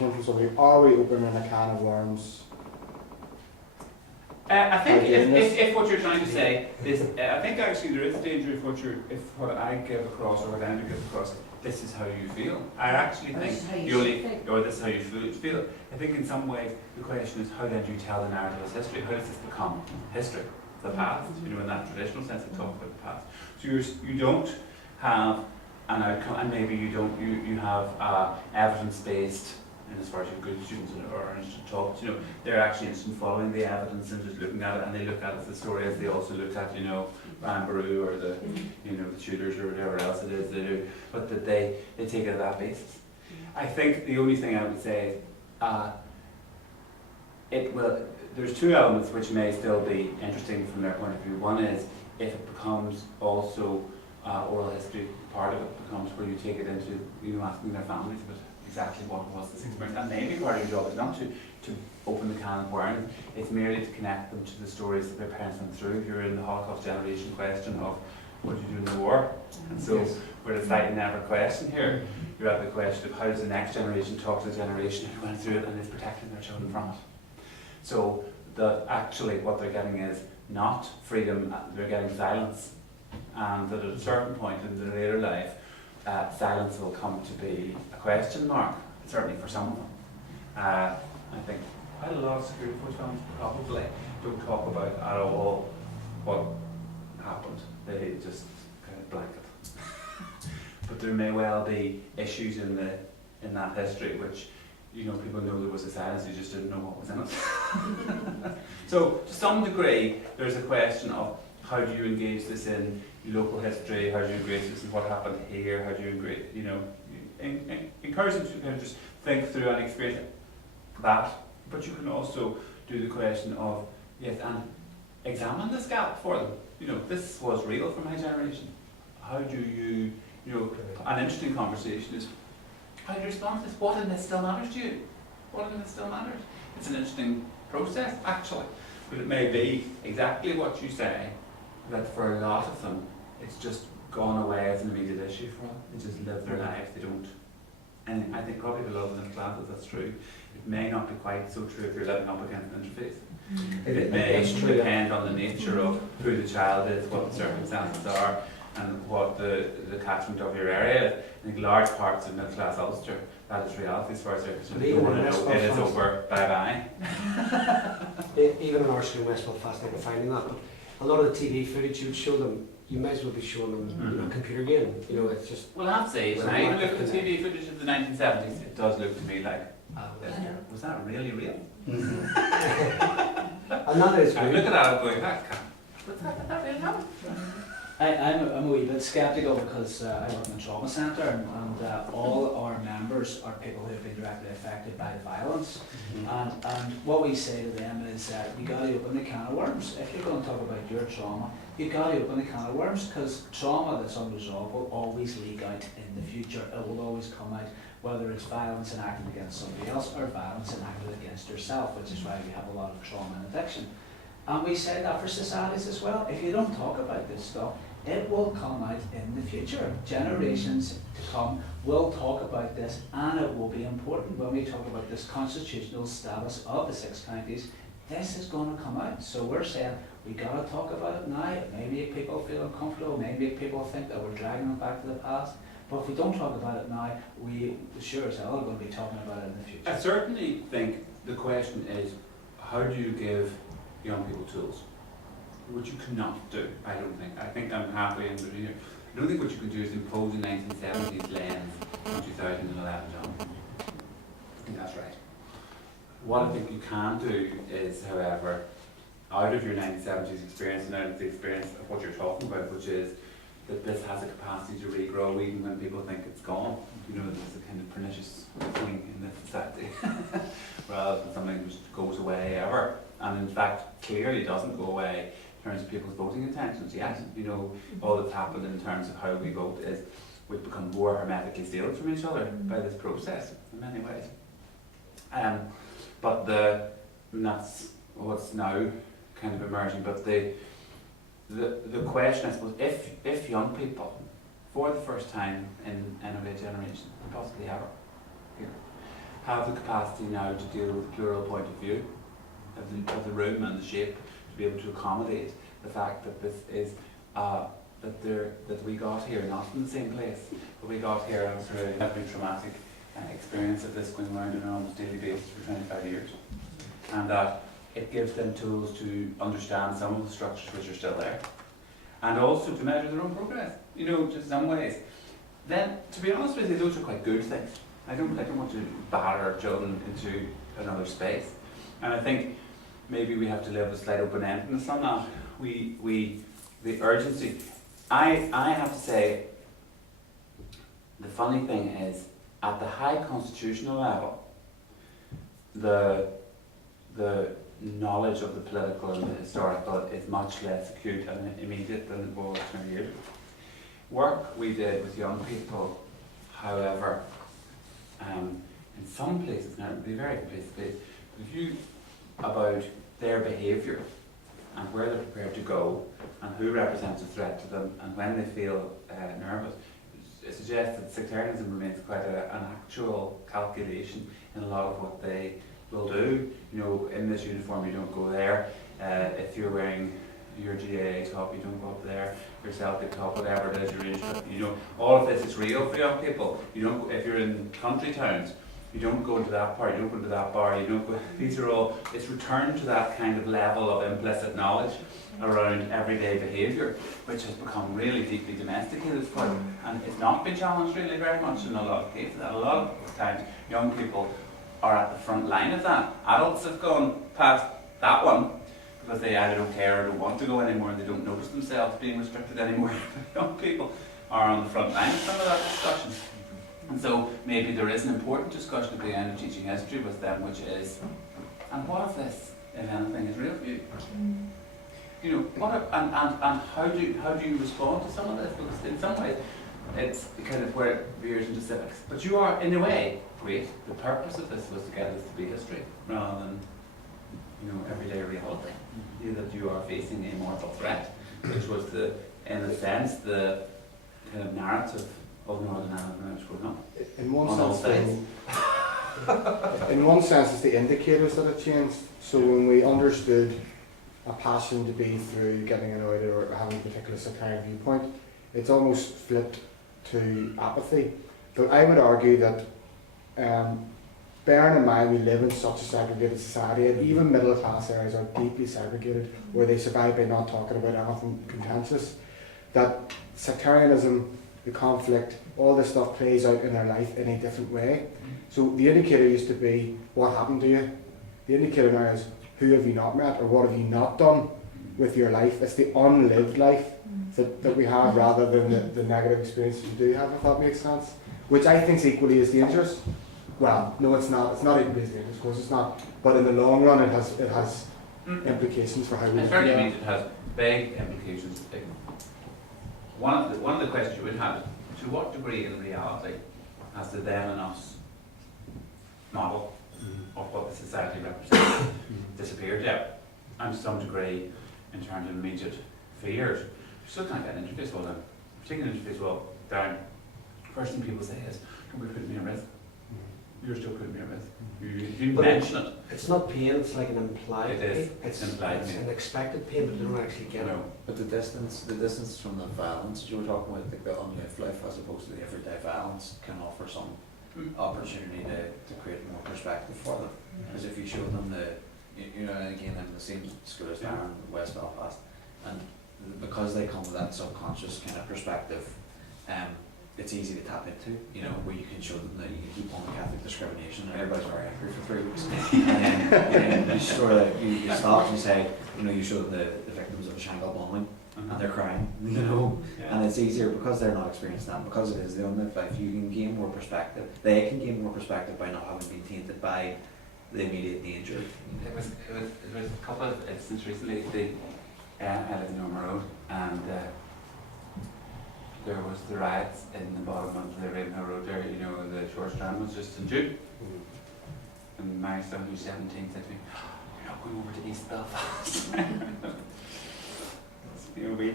came from somebody, are we opening a can of worms? I think if what you're trying to say is, I think actually there is a danger if what I give across or what Andrew gives across, this is how you feel. I actually think or this is how you feel. I think in some ways the question is, how then do you tell the narrative as history? How does this become history, the past? You know, in that traditional sense of talking about the past. So you don't have an outcome, and maybe you have evidence-based. And as far as your good students are interested in talks, you know, they're actually interested in following the evidence and just looking at it, and they look at it as a story as they also look at, you know, Rambaroo or the, you know, the Tudors or whatever else it is they do, but that they take it at that basis. I think the only thing I would say is, there's two elements which may still be interesting from their point of view. One is if it becomes also oral history, part of it becomes where you take it into, you know, asking their families about exactly what was this experience. And maybe part of your job is not to open the can of worms, it's merely to connect them to the stories that their parents went through. If you're in the Holocaust generation question of what did you do in the war? And so we're at a slightly never question here. You're at the question of how does the next generation talk to the generation who went through it and is protecting their children from it. So that actually what they're getting is not freedom, they're getting silence. And that at a certain point in their later life, silence will come to be a question mark, certainly for some of them. I think quite a lot of security force families probably don't talk about at all what happened. They just kind of blanket. But there may well be issues in that history which, you know, people know there was a silence, you just didn't know what was in it. So to some degree, there's a question of how do you engage this in local history, how do you engage this in what happened here, how do you engage, you know, encourage them to kind of just think through and experience that. But you can also do the question of, yes, and examine this gap for them. You know, this was real for my generation. How do you, you know, an interesting conversation is, how do you respond to this? What in this still matters to you? What in this still matters? It's an interesting process, actually. But it may be exactly what you say, that for a lot of them, it's just gone away as an immediate issue for them. They just live their lives, they don't. And I think probably for a lot of them classes that's true. It may not be quite so true if you're living up against an interface. It may depend on the nature of who the child is, what the circumstances are, and what the catchment of your area is. I think large parts of middle class Ulster, that is reality as far as they're concerned. They don't want to know it is over, bye bye. Even in our school, I was fascinated finding that. But a lot of the TV footage you would show them, you might as well be showing them, you know, a computer game. You know, it's just. Well, I have to say, when I look at the TV footage of the 1970s, it does look to me like, was that really real? And that is. I'm looking at it going, was that really happen? I'm a wee bit sceptical because I work in a trauma centre and all our members are people who have been directly affected by the violence. And what we say to them is you got to open the can of worms. If you're going to talk about your trauma, you've got to open the can of worms, because trauma that's unresolved will always leak out in the future. It will always come out, whether it's violence enacted against somebody else or violence enacted against yourself, which is why we have a lot of trauma and addiction. And we say that for societies as well. If you don't talk about this stuff, it will come out in the future. Generations to come will talk about this, and it will be important when we talk about this constitutional status of the 6 counties. This is going to come out. So we're saying we got to talk about it now. It may make people feel uncomfortable, may make people think that we're dragging them back to the past. But if we don't talk about it now, we sure as hell are going to be talking about it in the future. I certainly think the question is, how do you give young people tools? Which you cannot do, I don't think. I think I'm halfway in between here. I don't think what you can do is impose a 1970s lens on 2011, John. I think that's right. What I think you can do is, however, out of your 1970s experience and out of the experience of what you're talking about, which is that this has a capacity to regrow even when people think it's gone. You know, there's a kind of pernicious thing in this society rather than something which goes away ever. And in fact, clearly doesn't go away in terms of people's voting intentions yet. You know, all that's happened in terms of how we vote is we've become more hermetically sealed from each other by this process in many ways. But and that's what's now kind of emerging. But the question, I suppose, if young people, for the first time in a generation, possibly ever, here, have the capacity now to deal with the plural point of view of the room and the shape, to be able to accommodate the fact that this is that we got here not in the same place, but we got here through a heavily traumatic experience of this going around on an almost daily basis for 25 years, and that it gives them tools to understand some of the structures which are still there, and also to measure their own progress, you know, to some ways. Then, to be honest with you, those are quite good things. I don't want to batter children into another space, and I think maybe we have to live with slight open-endedness on that. The urgency. I have to say, the funny thing is, at the high constitutional level, the knowledge of the political and the historical is much less acute and immediate than it was 20 years ago. Work we did with young people, however, in some places, now it would be very place, the view about their behaviour and where they're prepared to go and who represents a threat to them and when they feel nervous, it suggests that sectarianism remains quite an actual calculation in a lot of what they will do. You know, in this uniform you don't go there. If you're wearing your GAA top, you don't go up there. Your Celtic top, whatever it is, your Rangers top, you know, all of this is real for young people. You don't. If you're in country towns, you don't go into that bar. You don't go into that bar. You don't go. These are all. It's returned to that kind of level of implicit knowledge around everyday behaviour, which has become really deeply domesticated for them, and it's not been challenged really very much in a lot of cases. And a lot of times, young people are at the front line of that. Adults have gone past that one because they either don't care or don't want to go anymore, and they don't notice themselves being restricted anymore. Young people are on the front line of some of that discussion. And so maybe there is an important discussion at the end of teaching history with them, which is, and what if this, if anything, is real for you? You know, and how do you respond to some of this? Because in some ways, it's kind of where it veers into civics. But you are, in a way, great. The purpose of this was to get this to be history, rather than, you know, everyday reality. That you are facing a mortal threat, which was in a sense, the kind of narrative of Northern Ireland when I was growing up. In one sense, it's the indicators that have changed. So when we understood a passion to be through getting annoyed or having a particular sectarian viewpoint, it's almost flipped to apathy. But I would argue that, bearing in mind we live in such a segregated society, and even middle class areas are deeply segregated, where they survive by not talking about anything contentious, that sectarianism, the conflict, all this stuff plays out in their life in a different way. So the indicator used to be what happened to you. The indicator now is who have you not met or what have you not done with your life. It's the unlived life that we have rather than the negative experiences you do have, if that makes sense. Which I think is equally as dangerous. Well, no, it's not. It's not equally as dangerous, of course it's not. But in the long run, it has implications for how we. It certainly means it has big implications. One of the questions you would have: to what degree, in reality, has the them and us model of what the society represents disappeared yet? And to some degree, in terms of immediate fears, you still can't get an interface well down. Taking an interface well down, first thing people say is, "Don't be putting me at risk." You're still putting me at risk. You mention it. It's not pain, it's like an implied It is. pain. It's implied It's pain. an expected pain, but they don't actually get it. No. But the distance from the violence you were talking about, like the unlived life as opposed to the everyday violence, can offer some opportunity to create more perspective for them. Because if you show them you know, and again, I'm in the same school as Darren, West Belfast, and because they come with that subconscious kind of perspective, it's easy to tap into, you know, where you can show them that you can keep on Catholic discrimination and everybody's very angry for 3 weeks. and then you sort of, you stop and you say, you know, you show them the victims of a Shankill bombing and they're crying, you know, and it's easier because they're not experiencing that, because it is the unlived life. You can gain more perspective. They can gain more perspective by not having been tainted by the immediate danger. It was a couple of instances recently. I live in Morrow, and there was the riots in the bottom of the Ravenhill Road there. You know, the short strand was just in June. And my son, who's 17, said to me, "You're not going over to East Belfast." You know, we